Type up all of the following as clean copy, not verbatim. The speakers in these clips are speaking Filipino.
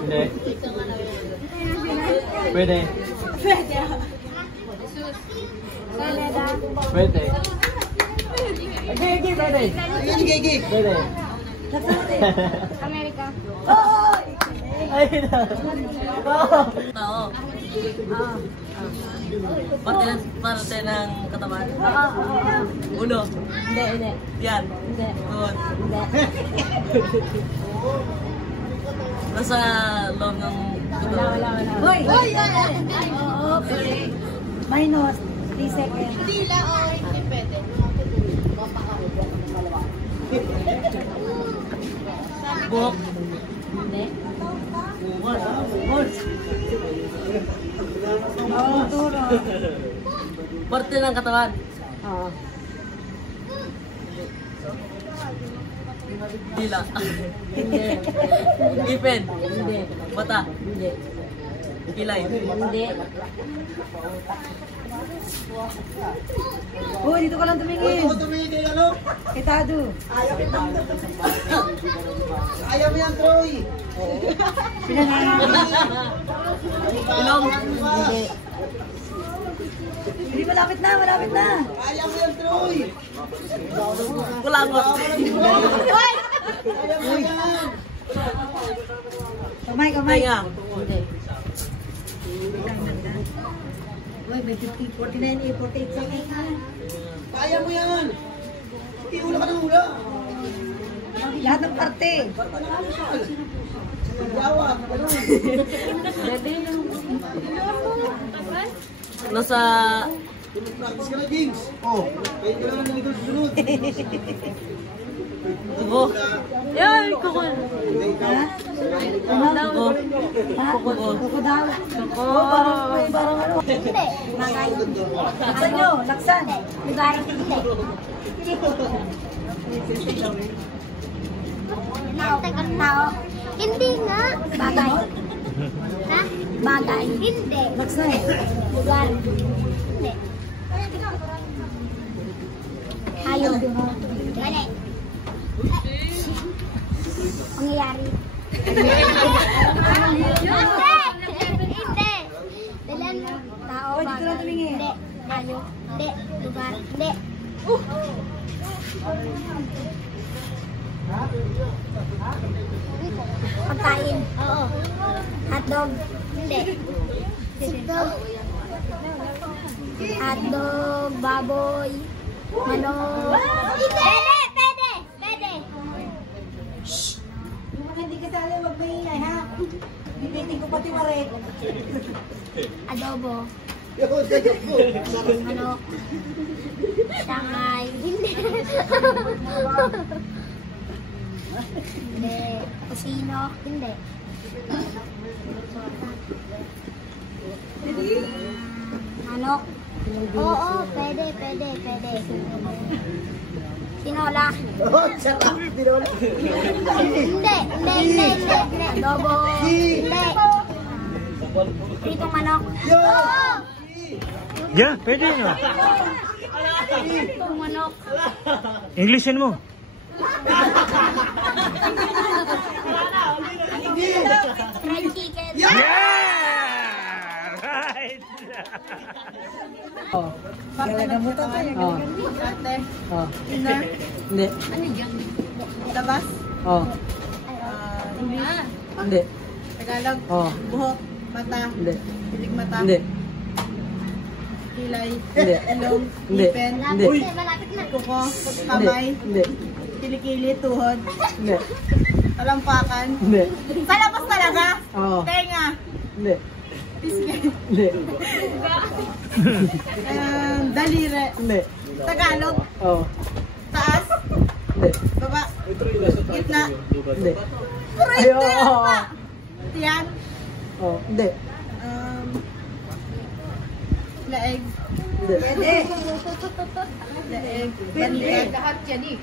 Hindi. Pwede. Pwede. Gigi, pwede. Gigi. Pwede. Amerika. Ay, na. Tao. Parte ng katawan. Ulo. Hindi. Yan. Hindi. Good. Hindi. Nasa loob ng... Wala. Hoy! Oo, pwede. Minus 3 seconds. Dila o hindi pwede. Buhok. Hindi. Oo, turo. Parte ng katawan. Oo. Dila. Hindi. Ipin. Hindi. Mata. Hindi. Kilay. Hindi. Hoy, dito ka lang tumingin. Tumigil, ano? Kitado. Ayaw mo yan, Troy. Ilong. Hindi. Hindi, malapit na. Ayaw mo yan, Troy. Kulangot. Kamay. Tenga. Hindi. Hoy, may 50, 49, 48 seconds na. Kaya mo yan. Ihula ka ng hula. Lahat ng parte. Jawa. Nasa... Practice ka na, James. Oh. Kaya ka naman dito susunod. Tubo. Yay! Kuko. Ha? Tubo. Ha? Kuko daw. Kuko. Parang ano. Hindi. Bagay. Laksan nyo, laksan. Lugar. Hindi. Tao. Hindi nga. Bagay. Ha? Bagay. Hindi. Laksan. Lugar. Hindi. Hayop. Mali. Pangyayari. Hindi. Dalan. Tao. Hoy, dito lang tumingin. Hindi. Hayop. Hindi. Lugar. Hindi. Pagkain. Oo. Hotdog. Hindi. Hotdog. Hotdog, baboy, manok. Pwede. Hindi ka sali, wag maingay ha. Bibitin ko pati maret. Adobo. Manok. Sangay. Hindi. Hindi. Kusino. Hindi. Manok. Oo, pwede. Tinola. Sarap. Tinola. Hindi. Adobo. Hindi. Pritong manok. Oo. Yeah, pwede nga. Pritong manok. Englishin mo. Fried chicken. Right! Oh. Talaga mo to tayo. Ate. Oh. Dinner. Hindi. Labas. Oh. English. Hindi. Tagalog. Oh. Buhok. Mata. Hindi. Pilig mata. Hindi. Kilay. Hindi. Ilong. Hindi. Ipin. Hindi. Malapit na. Kuko. Kamay. Hindi. Kilikili. Tuhod. Hindi. Talampakan. Hindi. Sa labas talaga. Oh. Tenga. Hindi. Pisngi. Hindi. Daliri. Hindi. Tagalog. Oh. Taas. Hindi. Baba. Gitna. Hindi. Puro Ay, ito yan oo. pa. Tiyan. Oh. Hindi. Laeg. Hindi. Laeg. Balikat. Lahat yan eh.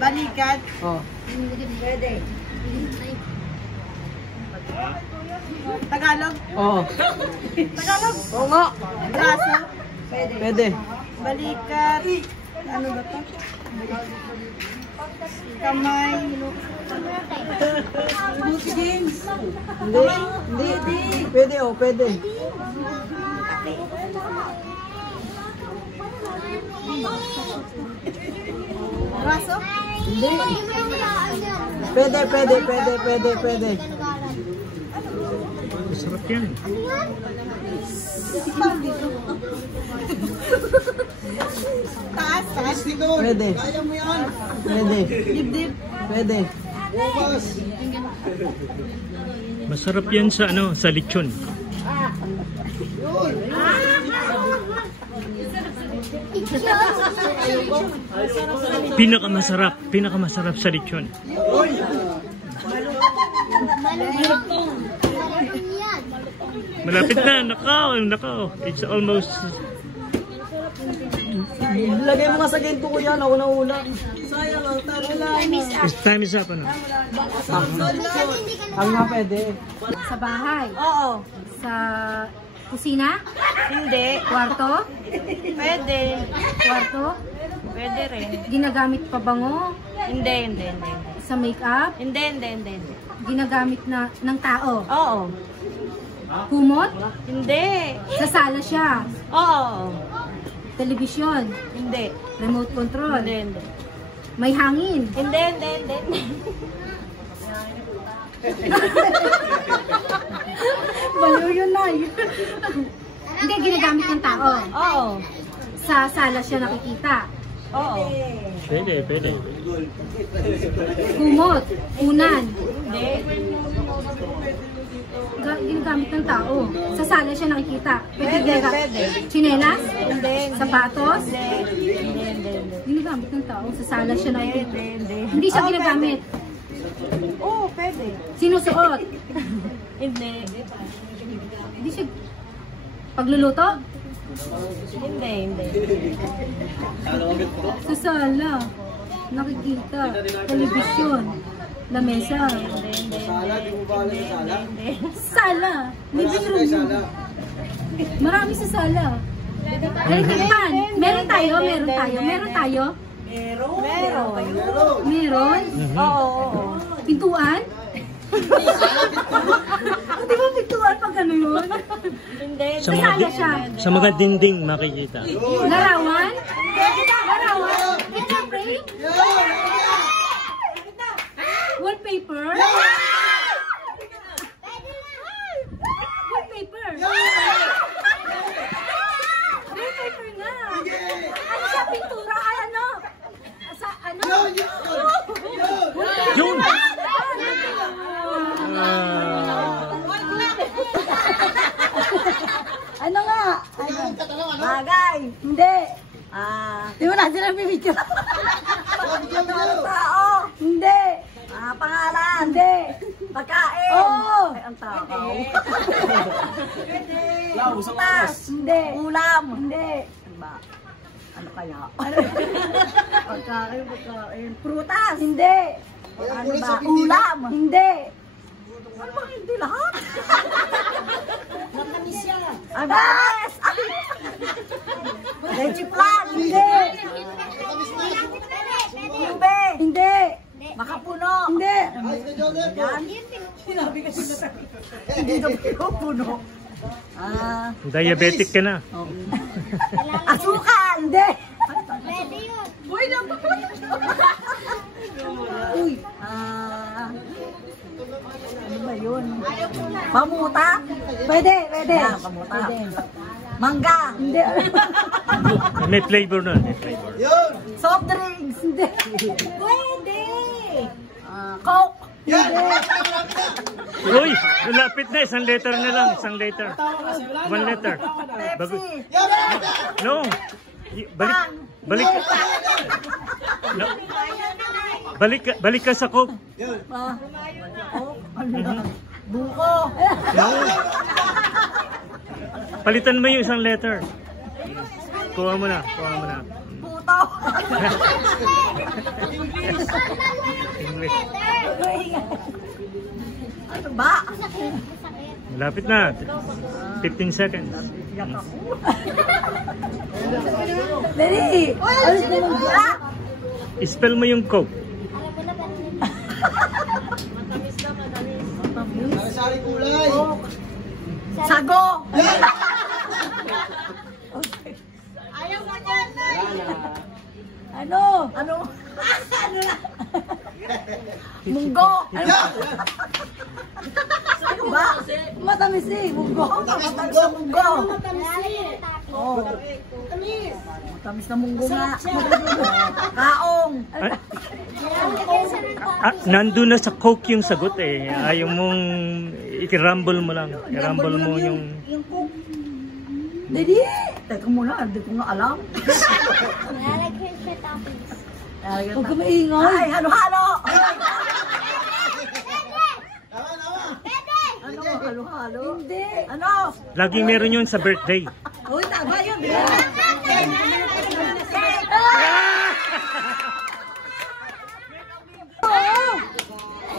Balikat. Oh. Pwede. Tagalog. Oh. Tagalog. Oo nga. Braso. Pwede. Balikat. Ano ba to? Kamay. Smoothie James. Hindi. Hindi. Pwede oh, pwede. Raso? Hindi. Pwede. Masarap yan. Taas. Doon. Pwede. Kaya mo yan. Pwede. Pwede. Bukas. Masarap yan sa ano, sa lechon. Yun. Pinakamasarap sa lechon. Malapit na, nakaw. It's almost... Lagay mo nga sa ginto ko yan, ako na una. Sayang ang Time is up, ano? Ang nga pwede. Sa bahay? Oo. Sa kusina? Hindi. Kwarto? Pwede. Kwarto? Pwede rin. Ginagamit pa bango? Hindi. Sa makeup? Hindi. Ginagamit na ng tao? Oo. Kumot? Hindi. Sa sala siya? Oo. Telebisyon? Hindi. Remote control? Hindi. May hangin? Hindi. Balo yun na. Hindi, ginagamit ng tao. Oo. Sa sala siya nakikita. Oo. Pwede. Kumot? Unan? Hindi. Ginagamit ng tao. Sa sala siya nakikita. Pwede. Chinelas? Hindi. Sapatos? Hindi. Ginagamit ng tao. Sa sala siya nakikita. Hindi. Hindi siya ginagamit. Oo, pwede. Sinusuot? Hindi. Hindi siya... Pagluluto? Hindi. Sa sala. Nakikita. Telebisyon. Lamesa. Sala, di mo ba alam sa sala? Sala. Living Marami room. kayo sala. Marami sa sala. Electric fan. Meron tayo? Meron? Oo. Pintuan? Di ba pintuan pag ano yun? Hindi. Sa Sala siya. sa mga dinding makikita. Larawan? Larawan? Picture frame? Wallpaper? Wallpaper? Wallpaper nga. Ano siya? Pintura? Ay, ano? Sa ano? Yun! Ano nga? Bagay. Hindi. Di mo na sila pipicture. Tao. Hindi. Pangalan. Hindi. Pagkain. Oo. Ay, ang tao. Butas. Hindi. Ulam. Hindi. Ano kaya? Pagkain. Prutas. Hindi. Ano ba? Ulam. Hindi. Ano ba hindi lahat? Matamis siya. Ay, matamis! Leche plan! Hindi! Ube! Hindi! Makapuno! Hindi! Ayos ka, Joseph. Yan? Sinabi kasi na hindi na puno. Diabetic ka na. Asukal! Hindi! Pwede yun. Uy, Uy! Ano ba yun? Pamuta? Pwede. Pamuta. Mangga? Hindi. May flavor na. Yun! Soft drinks? Hindi. Pwede. Coke? Hindi. Uy! Lapit na. Isang letter na lang. Isang letter. 1 letter. Pepsi? No! Balik. No. Balik ka sa Coke. Yun. Buko? No. Palitan mo yung isang letter. Kuha mo na. Puto? English. Ano ba? Malapit na. 15 seconds. Dali! Alis na mag-black! Spell mo yung Coke. Sari kulay. Sago! Ayaw ka dyan, Nay. Ano? Ano? Ano na? Munggo! Ano ba? Matamis eh, munggo. Matamis na munggo. Oh. Matamis na munggo nga. Kaong. Nandun na sa Coke yung sagot eh. Ayaw mong i-rumble mo lang. I-rumble mo yung... Didi! Teka muna, hindi ko nga alam. Lalagyan sa toppings. Huwag ka maingay. Ay, halo-halo! Ano? Halo-halo? Hindi. Ano? Laging meron yun sa birthday. Uy, tama yun.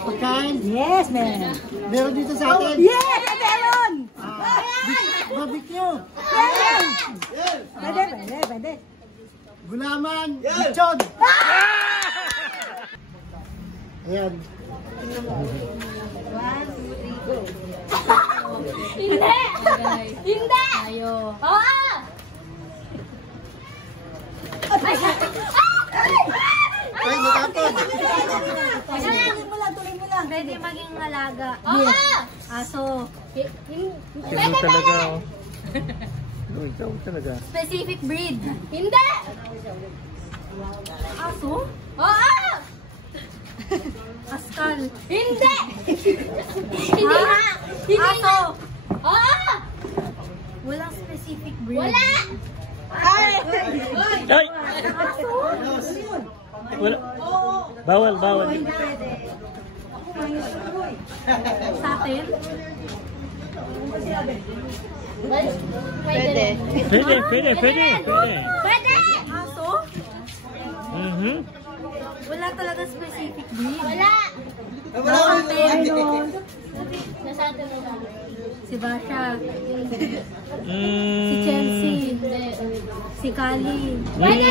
Pagkain. Yes, man. Meron dito sa atin. Yes, meron! Barbecue. Pwede. Gulaman. Lechon. Ayan. Hindi! Hindi! Tayo. Oo! Ay, matapon. Tuloy mo lang. Pwede maging alaga. Oo! Aso. Ikaw talaga. Ikaw talaga. Specific breed. Hindi! Aso? Oo! Askal. Hindi! Hindi nga! Aso! Oo! Walang specific breed. Wala! Ay! Wala. Bawal. Hindi pwede. Sa atin? Pwede. Pwede. Pwede! Aso? Wala talaga specific breed. Wala! Wala ko Nasa atin mo ba? Si Basha. Si Si Chelsea. Si Kali. Pwede.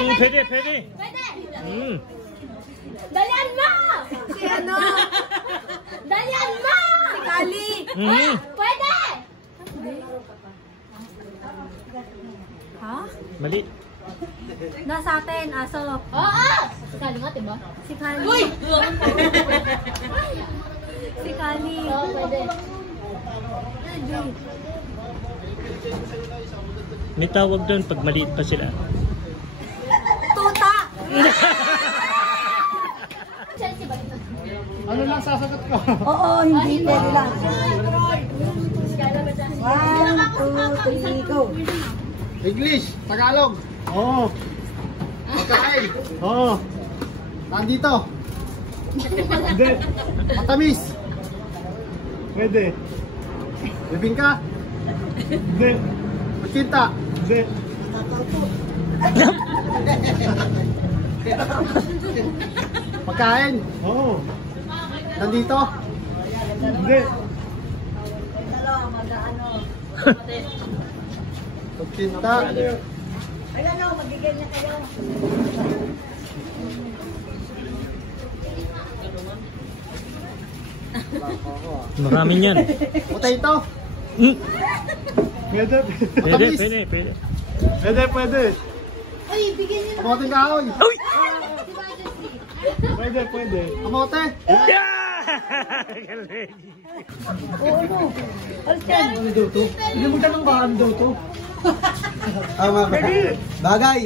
Pwede! Mm. Dalian mo! Si ano? Dalian mo! Si Kali. Pwede! Ha? Mali. Nasa atin, aso. Oo! Kali nga, diba? Si Kali. Si Kali. Oo, pwede. Pwede. May tawag doon pag maliit pa sila. Tuta! Chelsea ba ito? Ano lang sasagot ko? Oo, hindi pwede lang. 1, 2, 3, go. English. Tagalog. Oo. Pagkain. Oo. Nandito. Hindi. Matamis. Pwede. Bibingka. Hindi. Magkinta. Hindi. Pagkain. Oo. Nandito. Hindi. Magkinta. Ayan o, magigil na kayo. Marami niyan. Potato. Pwede. Pwede. Uy, bigyan niyo Kamoting kahoy. Uy! Pwede. Kamote. Galing. Oo, ano? Alten. Ano daw to? Hindi mo tanong ba ano daw to? Bagay.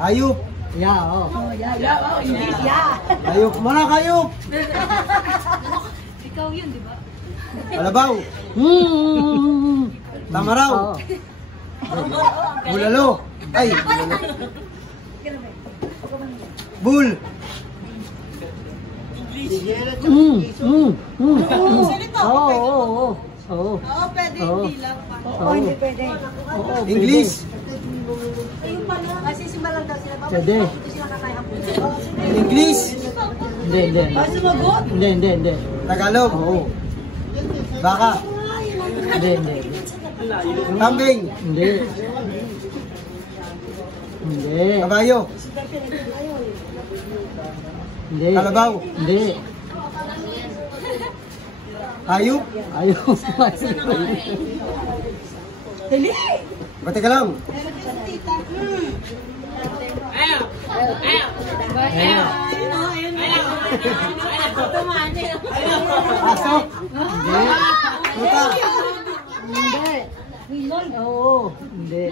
Ayup. Yeah, oh. Oh, yeah. English, yeah. Ayup. Mana kayup. Ikaw yun, di ba? Alabaw. Tamaraw. Bulalo. Ay. Bul. Oo, pwede, hindi lang pa. Oo, hindi pwede. English. Kasi simbalan daw sila. Pwede. Sila kakaya. English. Hindi. Ay, sumagot? Hindi. Tagalog. Oo. Baka. Hindi. Kambing. Hindi. Kabayo. Hindi. Kalabaw. Hindi. Hayop. Ayaw. Dali. Bati ka lang. Aso. Hindi. Tuta. Hindi. Oo. Hindi.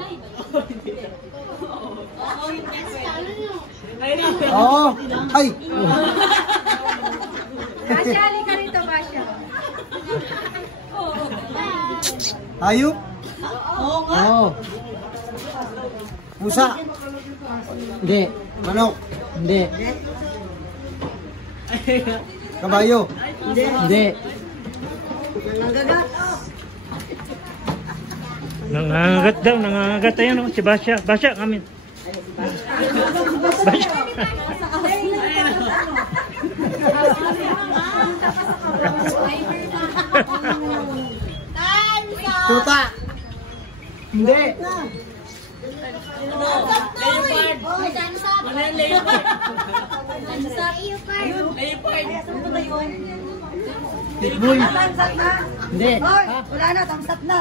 Oo. Ay. Basya, halika rito, Basya. Hayop. Oo. Pusa. Hindi. Manok. Hindi. Kabayo. Hindi. Nangangagat daw, nangangagat. Ayan o, si Basya. Basya, kami. Basya. Tuta. Hindi. Pitbull. Tansat na. Hindi. Hoy, wala na, tansat na.